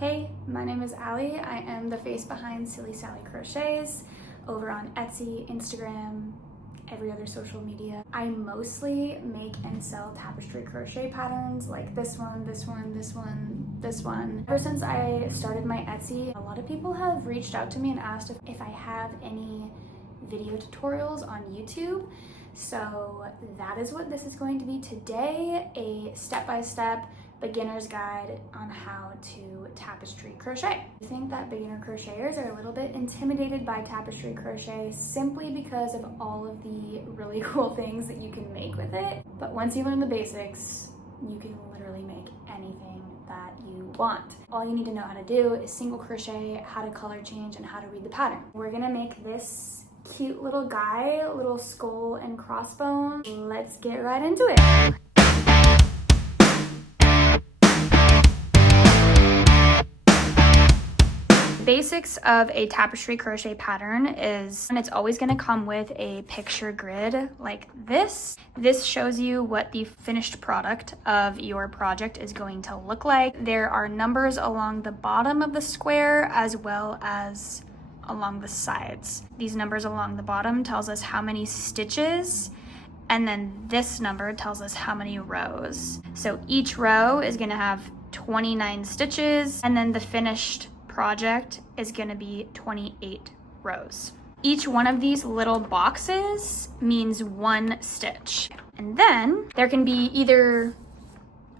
Hey, my name is Allie. I am the face behind Silly Sally Crochets over on Etsy, Instagram, every other social media. I mostly make and sell tapestry crochet patterns like this one, this one, this one, this one. Ever since I started my Etsy, a lot of people have reached out to me and asked if I have any video tutorials on YouTube. So that is what this is going to be today, a step-by-step beginner's guide on how to tapestry crochet. I think that beginner crocheters are a little bit intimidated by tapestry crochet simply because of all of the really cool things that you can make with it. But once you learn the basics, you can literally make anything that you want. All you need to know how to do is single crochet, how to color change, and how to read the pattern. We're gonna make this cute little guy, little skull and crossbone. Let's get right into it. Basics of a tapestry crochet pattern is, and it's always going to come with a picture grid like this. This shows you what the finished product of your project is going to look like. There are numbers along the bottom of the square as well as along the sides. These numbers along the bottom tells us how many stitches, and then this number tells us how many rows. So each row is going to have 29 stitches, and then the finished project is going to be 28 rows. Each one of these little boxes means one stitch. And then there can be either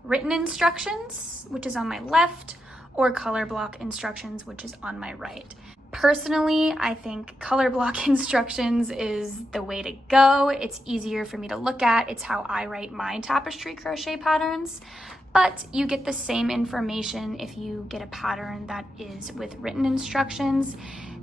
written instructions, which is on my left, or color block instructions, which is on my right. Personally, I think color block instructions is the way to go. It's easier for me to look at. It's how I write my tapestry crochet patterns. But you get the same information if you get a pattern that is with written instructions.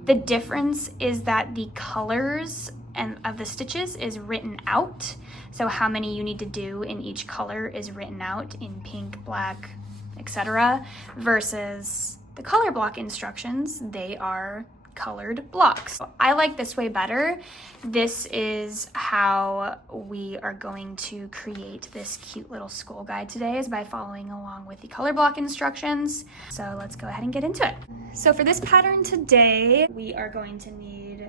The difference is that the colors and of the stitches is written out. So how many you need to do in each color is written out in pink, black, etc. versus the color block instructions, they are colored blocks. I like this way better. This is how we are going to create this cute little skull guide today, is by following along with the color block instructions. So let's go ahead and get into it. So for this pattern today, we are going to need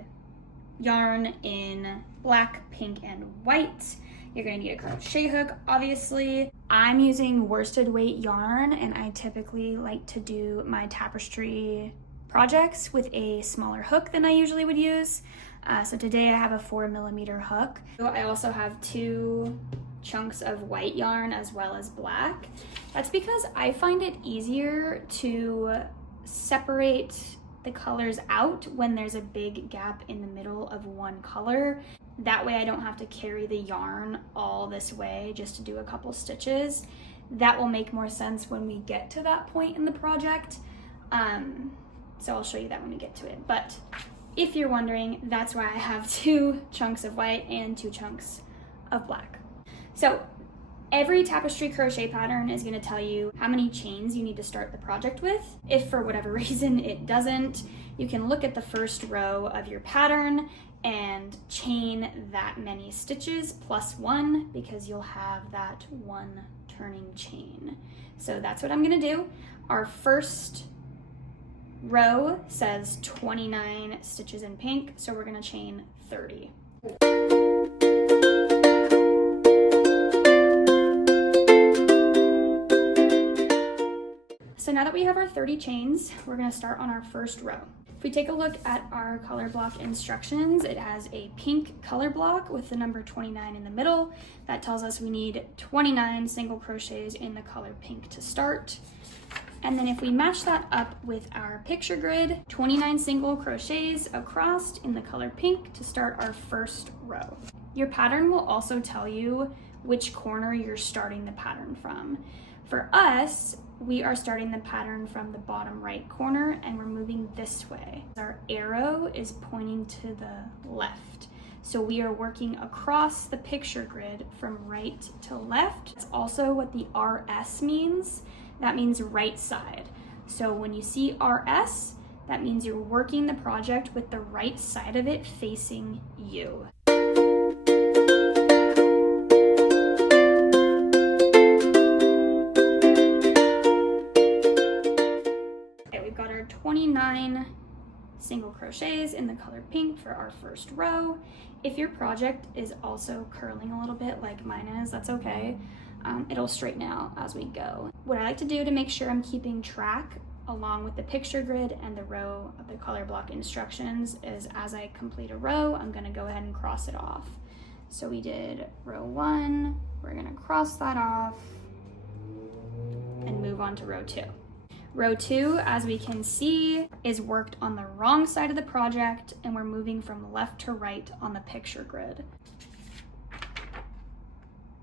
yarn in black, pink, and white. You're gonna need a crochet hook, obviously. I'm using worsted weight yarn, and I typically like to do my tapestry projects with a smaller hook than I usually would use. So today I have a 4mm hook. I also have 2 chunks of white yarn as well as black. That's because I find it easier to separate the colors out when there's a big gap in the middle of one color. That way I don't have to carry the yarn all this way just to do a couple stitches. That will make more sense when we get to that point in the project. So I'll show you that when we get to it. But if you're wondering, that's why I have 2 chunks of white and 2 chunks of black. So every tapestry crochet pattern is going to tell you how many chains you need to start the project with. If for whatever reason it doesn't, you can look at the first row of your pattern and chain that many stitches plus 1, because you'll have that 1 turning chain. So that's what I'm going to do. Our first row says 29 stitches in pink, so we're going to chain 30. So now that we have our 30 chains, we're going to start on our first row. If we take a look at our color block instructions, it has a pink color block with the number 29 in the middle. That tells us we need 29 single crochets in the color pink to start. And then if we match that up with our picture grid, 29 single crochets across in the color pink to start our first row. Your pattern will also tell you which corner you're starting the pattern from. For us, we are starting the pattern from the bottom right corner, and we're moving this way. Our arrow is pointing to the left. So we are working across the picture grid from right to left. It's also what the RS means. That means right side. So when you see RS, that means you're working the project with the right side of it facing you. 29 single crochets in the color pink for our first row. If your project is also curling a little bit like mine is, that's okay. It'll straighten out as we go. What I like to do to make sure I'm keeping track along with the picture grid and the row of the color block instructions is as I complete a row, I'm gonna go ahead and cross it off. So we did row 1, we're gonna cross that off and move on to row 2. Row 2, as we can see, is worked on the wrong side of the project, and we're moving from left to right on the picture grid.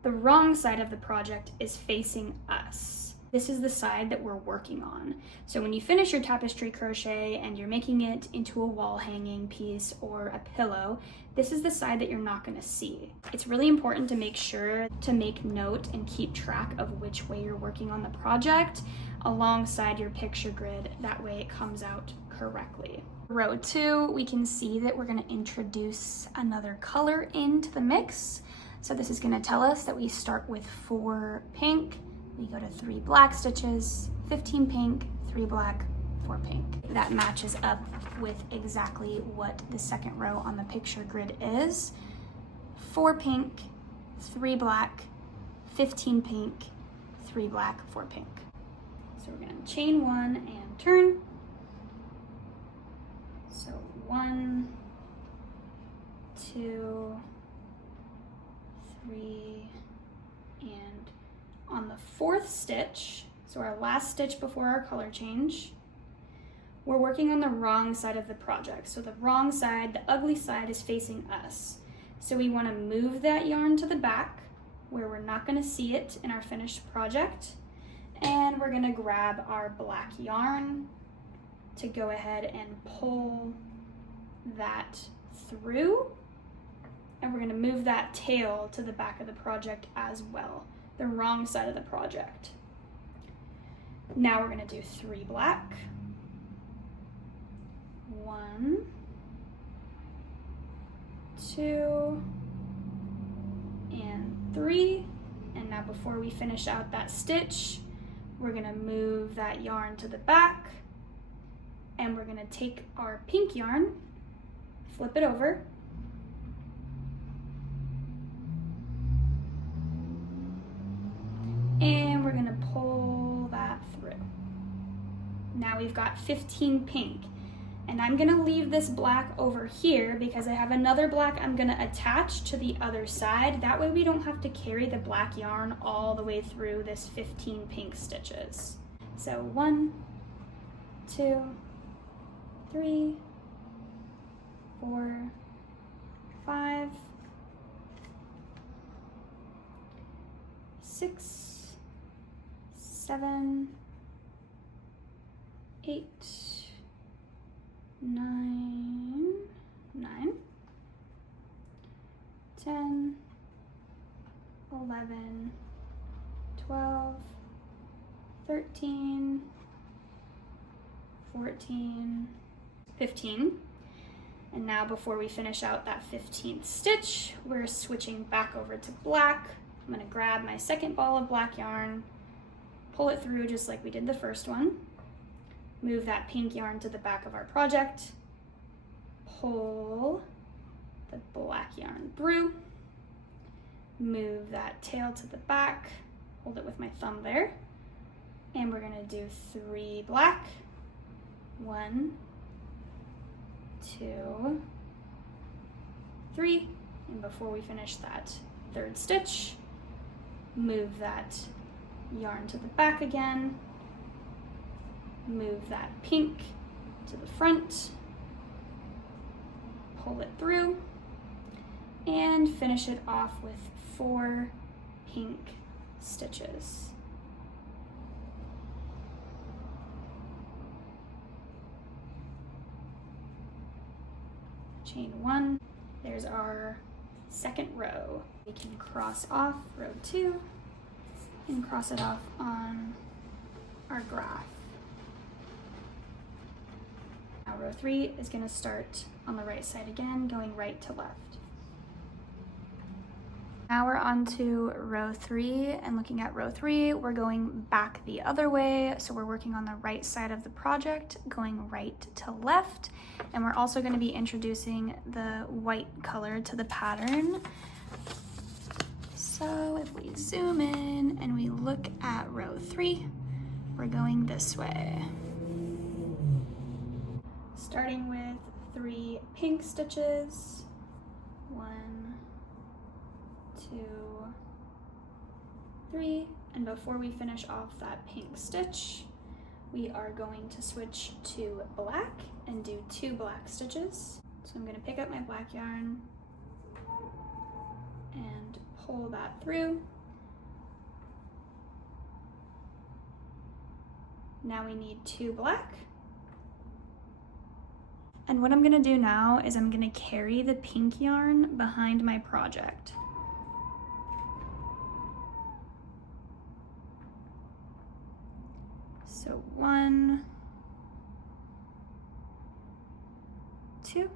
The wrong side of the project is facing us. This is the side that we're working on. So when you finish your tapestry crochet and you're making it into a wall hanging piece or a pillow, this is the side that you're not going to see. It's really important to make sure to make note and keep track of which way you're working on the project alongside your picture grid. That way it comes out correctly. Row 2, we can see that we're going to introduce another color into the mix. So this is going to tell us that we start with 4 pink, we go to 3 black stitches, 15 pink, 3 black, 4 pink. That matches up with exactly what the second row on the picture grid is. 4 pink, 3 black, 15 pink, 3 black, 4 pink. So we're going to chain 1 and turn. So 1, 2, 3, and on the 4th stitch, so our last stitch before our color change, we're working on the wrong side of the project. So the wrong side, the ugly side, is facing us. So we want to move that yarn to the back where we're not going to see it in our finished project. And we're going to grab our black yarn to go ahead and pull that through. And we're going to move that tail to the back of the project as well, the wrong side of the project. Now we're going to do 3 black. 1, 2, and 3. And now before we finish out that stitch, we're going to move that yarn to the back, and we're going to take our pink yarn, flip it over, and we're going to pull that through. Now we've got 15 pink, and I'm going to leave this black over here because I have another black I'm going to attach to the other side. That way we don't have to carry the black yarn all the way through this 15 pink stitches. So 1, 2, 3, 4, 5, 6, 7, 8, 9, 10, 11, 12, 13, 14, 15. And now before we finish out that 15th stitch, we're switching back over to black. I'm going to grab my second ball of black yarn, pull it through just like we did the first one, move that pink yarn to the back of our project, pull the black yarn through, move that tail to the back, hold it with my thumb there, and we're going to do 3 black, 1, 2, 3, and before we finish that 3rd stitch, move that yarn to the back again, move that pink to the front, pull it through, and finish it off with 4 pink stitches. Chain 1, there's our second row. We can cross off row 2 and cross it off on our graph. Now row 3 is going to start on the right side again, going right to left. Now we're on to row 3, and looking at row 3, we're going back the other way. So we're working on the right side of the project, going right to left, and we're also going to be introducing the white color to the pattern. So if we zoom in and we look at row 3, we're going this way. Starting with 3 pink stitches, 1, 2, 3, and before we finish off that pink stitch, we are going to switch to black and do 2 black stitches. So I'm going to pick up my black yarn and pull that through. Now we need 2 black. And what I'm going to do now is I'm going to carry the pink yarn behind my project. So 1, 2.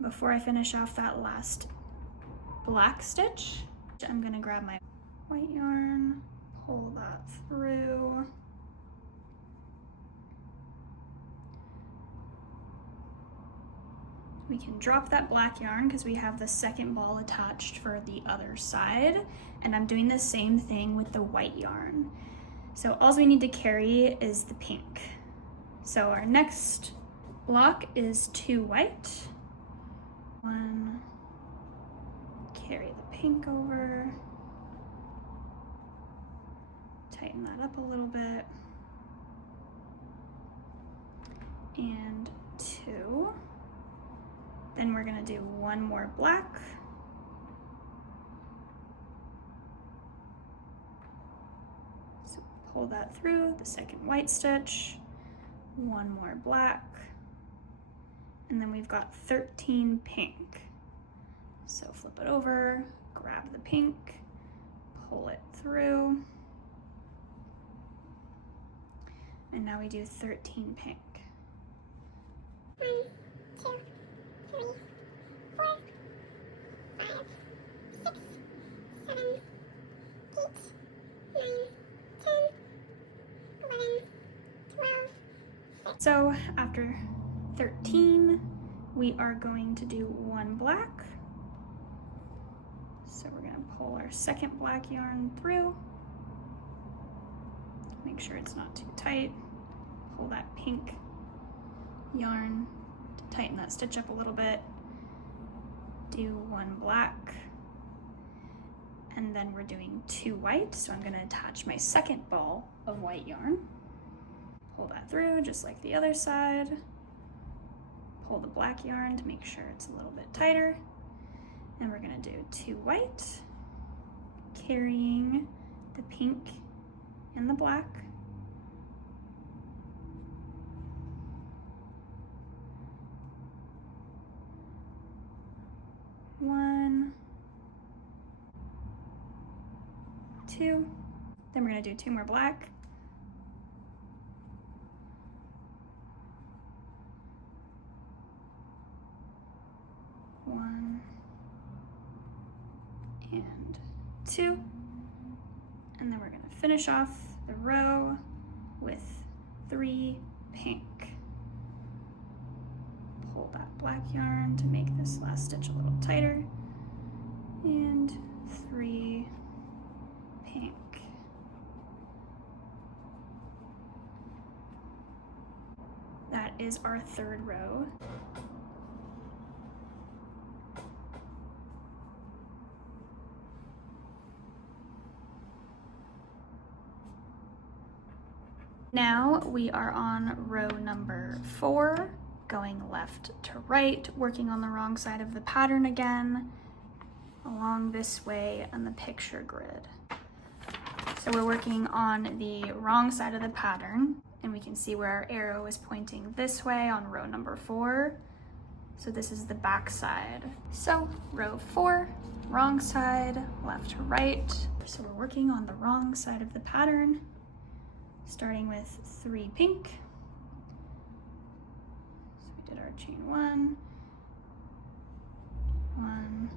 Before I finish off that last black stitch, I'm going to grab my white yarn, pull that through. We can drop that black yarn because we have the second ball attached for the other side, and I'm doing the same thing with the white yarn. So all we need to carry is the pink. So our next block is 2 white. 1, carry the pink over, tighten that up a little bit, and 2. Then we're gonna do 1 more black. So pull that through, the second white stitch, 1 more black, and then we've got 13 pink. So flip it over, grab the pink, pull it through, and now we do 13 pink. 1, 2, 3, 4, 5, 6, 7, 8, 9, 10, 11, 12. So after 13, we are going to do 1 black. So we're going to pull our second black yarn through. Make sure it's not too tight. Pull that pink yarn to tighten that stitch up a little bit. Do 1 black. And then we're doing 2 white. So I'm going to attach my second ball of white yarn. Pull that through just like the other side. Pull the black yarn to make sure it's a little bit tighter. And we're going to do 2 white, carrying the pink and the black. One, 2. Then we're going to do 2 more black. One and 2. And then we're going to finish off the row with 3 pink. Pull that black yarn to make this last stitch a little tighter, and 3 pink. That is our 3rd row. Now we are on row number 4, going left to right, working on the wrong side of the pattern again, along this way on the picture grid. So we're working on the wrong side of the pattern, and we can see where our arrow is pointing this way on row number 4. So this is the back side. So row 4, wrong side, left to right. So we're working on the wrong side of the pattern, starting with 3 pink. So we did our chain 1, 1,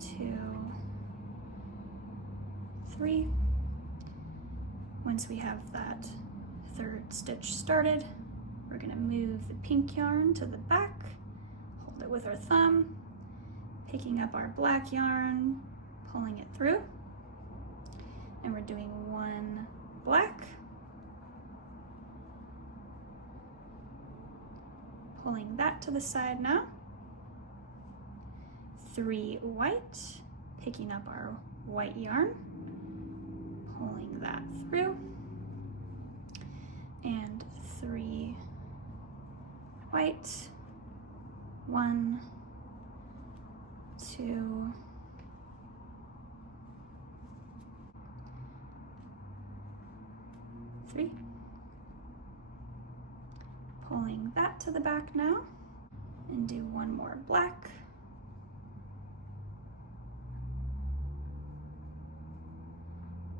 2, 3. Once we have that third stitch started, we're going to move the pink yarn to the back, hold it with our thumb, picking up our black yarn, pulling it through, and we're doing 1 black, pulling that to the side now, 3 white, picking up our white yarn, pulling that through, and 3 white, 1, 2, 3. Pulling that to the back now, and do 1 more black,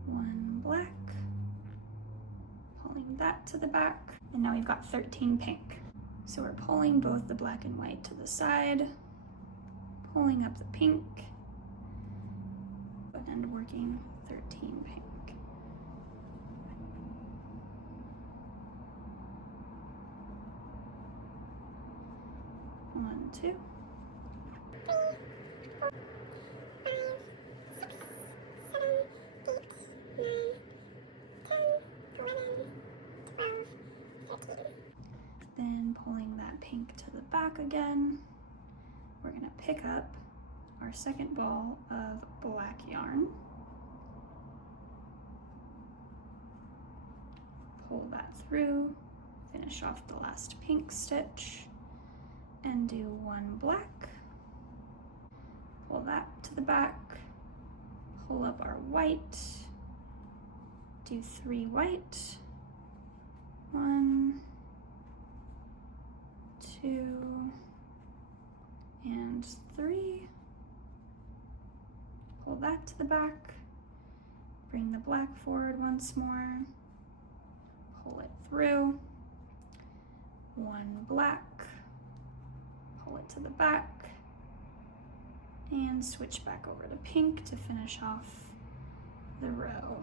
1 black, pulling that to the back, and now we've got 13 pink. So we're pulling both the black and white to the side, pulling up the pink, and working 13 pink. 1, 2. 3, 4, 5, 6, 7, 8, 9, 10, 11, 12, 13. Then pulling that pink to the back again, we're going to pick up our second ball of black yarn, pull that through, finish off the last pink stitch, and do 1 black, pull that to the back, pull up our white, do 3 white, 1, 2, and 3, pull that to the back, bring the black forward once more, pull it through, 1 black, pull it to the back, and switch back over to pink to finish off the row.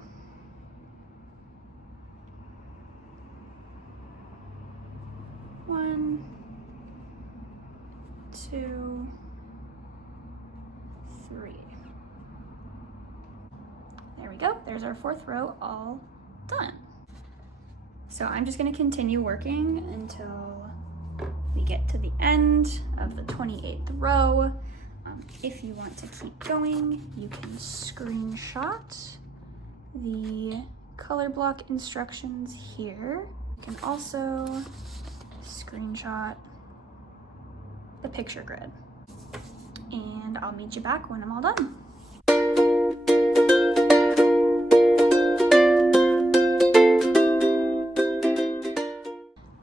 One, 2, 3. There we go. There's our 4th row all done. So I'm just going to continue working until we get to the end of the 28th row. If you want to keep going, you can screenshot the color block instructions here. You can also screenshot the picture grid. And I'll meet you back when I'm all done.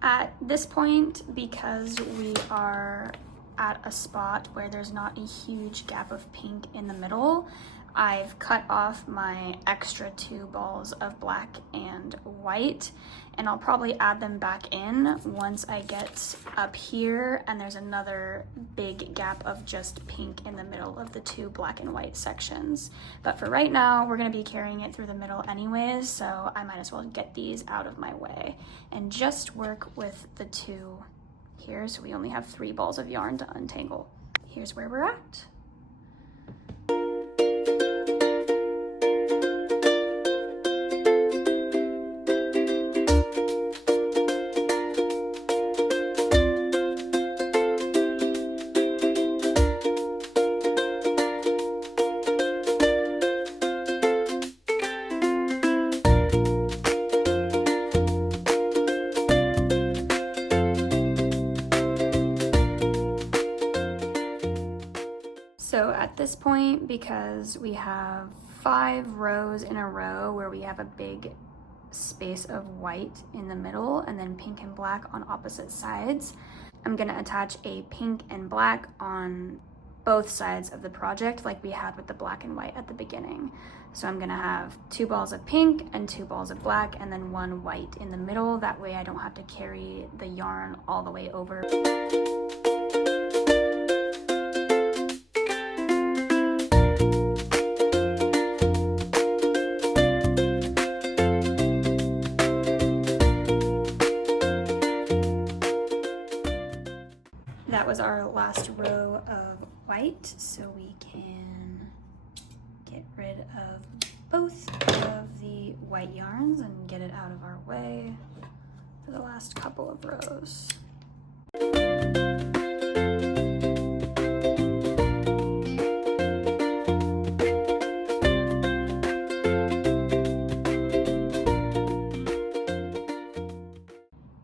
At this point, because we are at a spot where there's not a huge gap of pink in the middle, I've cut off my extra 2 balls of black and white, and I'll probably add them back in once I get up here and there's another big gap of just pink in the middle of the 2 black and white sections. But for right now, we're going to be carrying it through the middle anyways, so I might as well get these out of my way and just work with the 2 here, so we only have 3 balls of yarn to untangle. Here's where we're at. So at this point, because we have 5 rows in a row where we have a big space of white in the middle and then pink and black on opposite sides, I'm gonna attach a pink and black on both sides of the project like we had with the black and white at the beginning. So I'm gonna have 2 balls of pink and 2 balls of black and then 1 white in the middle. That way I don't have to carry the yarn all the way over. was our last row of white, so we can get rid of both of the white yarns and get it out of our way for the last couple of rows.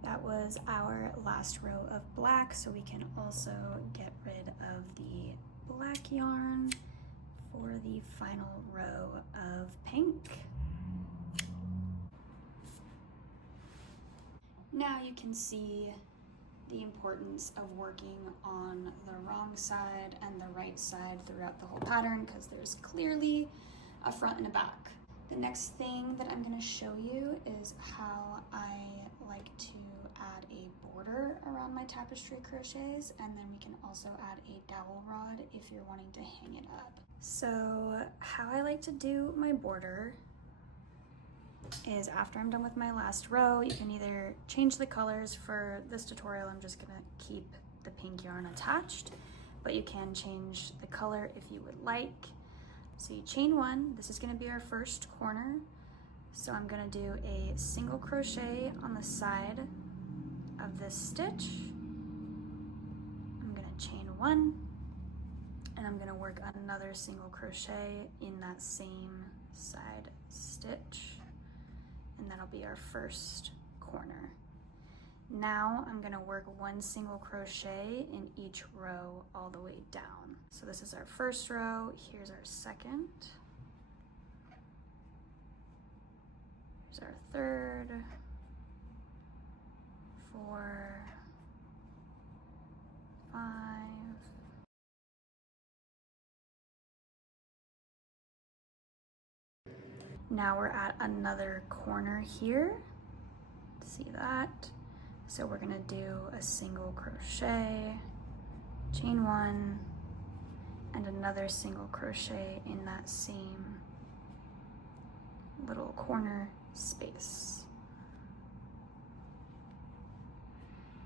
That was our last row of black, so we can also get rid of the black yarn for the final row of pink. Now you can see the importance of working on the wrong side and the right side throughout the whole pattern, because there's clearly a front and a back. The next thing that I'm going to show you is how I like to add a border around my tapestry crochets, and then we can also add a dowel rod if you're wanting to hang it up. So how I like to do my border is after I'm done with my last row, you can either change the colors. For this tutorial, I'm just gonna keep the pink yarn attached, but you can change the color if you would like. So you chain one, this is gonna be our first corner. So I'm gonna do a single crochet on the side of this stitch. I'm gonna chain one, and I'm gonna work another single crochet in that same side stitch. And that'll be our first corner. Now I'm gonna work one single crochet in each row all the way down. So this is our first row, here's our second. Here's our third, 4, 5. Now we're at another corner here. See that? So we're gonna do a single crochet, chain one, and another single crochet in that same little corner space.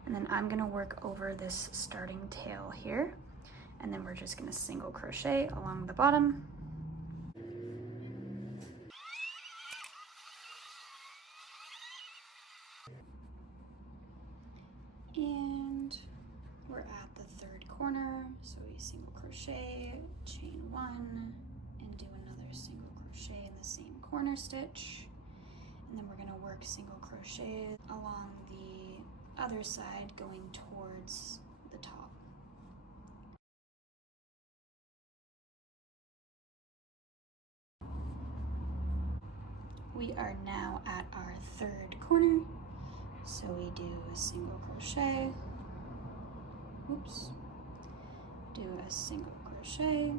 And then I'm gonna work over this starting tail here, and then we're just gonna single crochet along the bottom. And we're at the third corner, so we single crochet, chain one, and do another single crochet in the same corner stitch. And then we're gonna work single crochet along the other side going towards the top. We are now at our third corner. So we do a single crochet, oops, do a single crochet,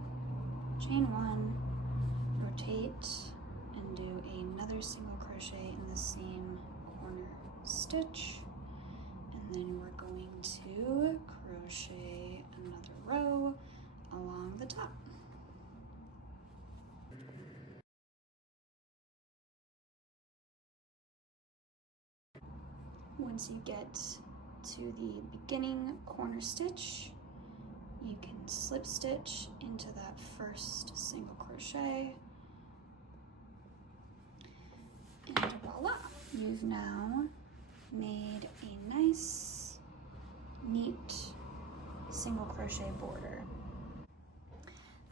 chain one, rotate, and do another single crochet in the same corner stitch. And then we're going to crochet another row along the top. Once you get to the beginning corner stitch, you can slip stitch into that first single crochet, and voila! You've now made a nice, neat single crochet border.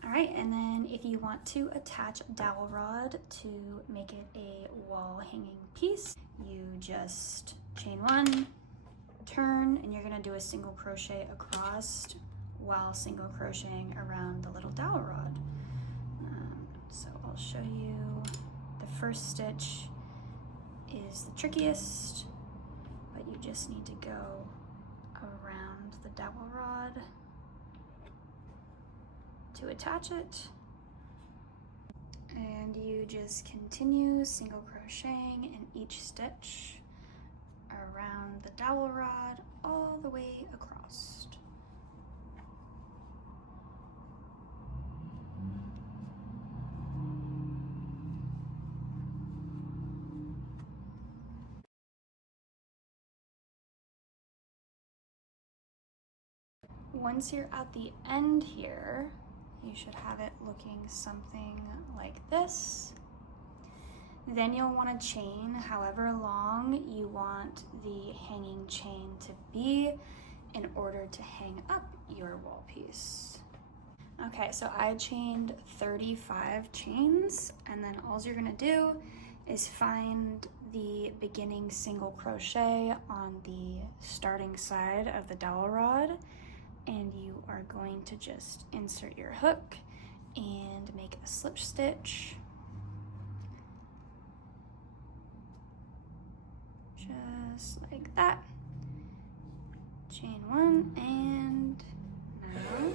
All right, and then if you want to attach a dowel rod to make it a wall hanging piece, you just chain one, turn, and you're gonna do a single crochet across while single crocheting around the little dowel rod. So I'll show you. The first stitch is the trickiest, but you just need to go around the dowel rod to attach it, and you just continue single crocheting in each stitch around the dowel rod all the way across. once you're at the end here, you should have it looking something like this. Then you'll want to chain however long you want the hanging chain to be in order to hang up your wall piece. Okay, so I chained 35 chains, and then all you're gonna do is find the beginning single crochet on the starting side of the dowel rod, and you are going to just insert your hook and make a slip stitch. Just like that. Chain one, and now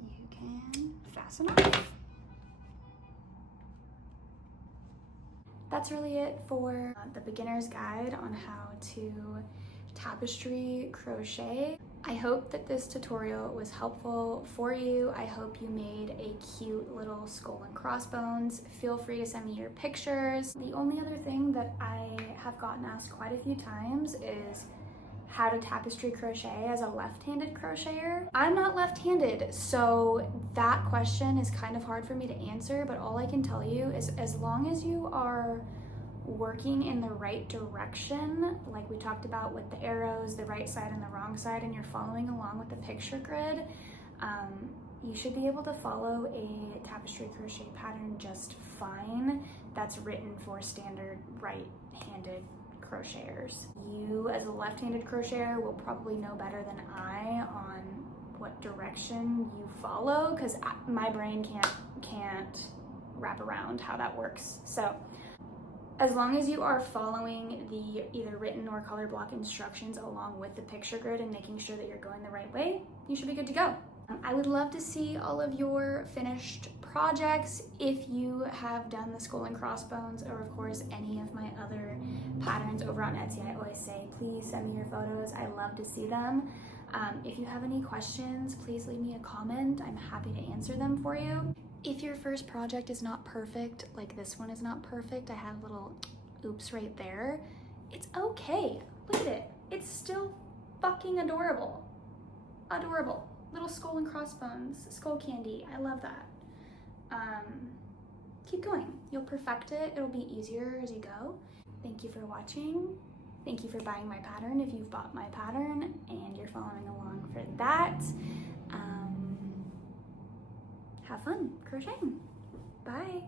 you can fasten off. That's really it for the beginner's guide on how to tapestry crochet. I hope that this tutorial was helpful for you. I hope you made a cute little skull and crossbones. Feel free to send me your pictures. The only other thing that I have gotten asked quite a few times is how to tapestry crochet as a left-handed crocheter. I'm not left-handed, so that question is kind of hard for me to answer, but all I can tell you is as long as you are working in the right direction, like we talked about with the arrows, the right side and the wrong side, and you're following along with the picture grid, you should be able to follow a tapestry crochet pattern just fine that's written for standard right-handed crocheters. You as a left-handed crocheter will probably know better than I on what direction you follow, because my brain can't wrap around how that works. So as long as you are following the either written or color block instructions along with the picture grid and making sure that you're going the right way, you should be good to go. I would love to see all of your finished projects. If you have done the skull and crossbones, or of course any of my other patterns over on Etsy, I always say, please send me your photos. I love to see them. If you have any questions, please leave me a comment. I'm happy to answer them for you. If your first project is not perfect, like this one is not perfect, I have a little oops right there, it's okay. Look at it. It's still fucking adorable. Adorable. Little skull and crossbones, skull candy. I love that. Keep going. You'll perfect it. It'll be easier as you go. Thank you for watching. Thank you for buying my pattern if you've bought my pattern and you're following along for that. Have fun crocheting. Bye.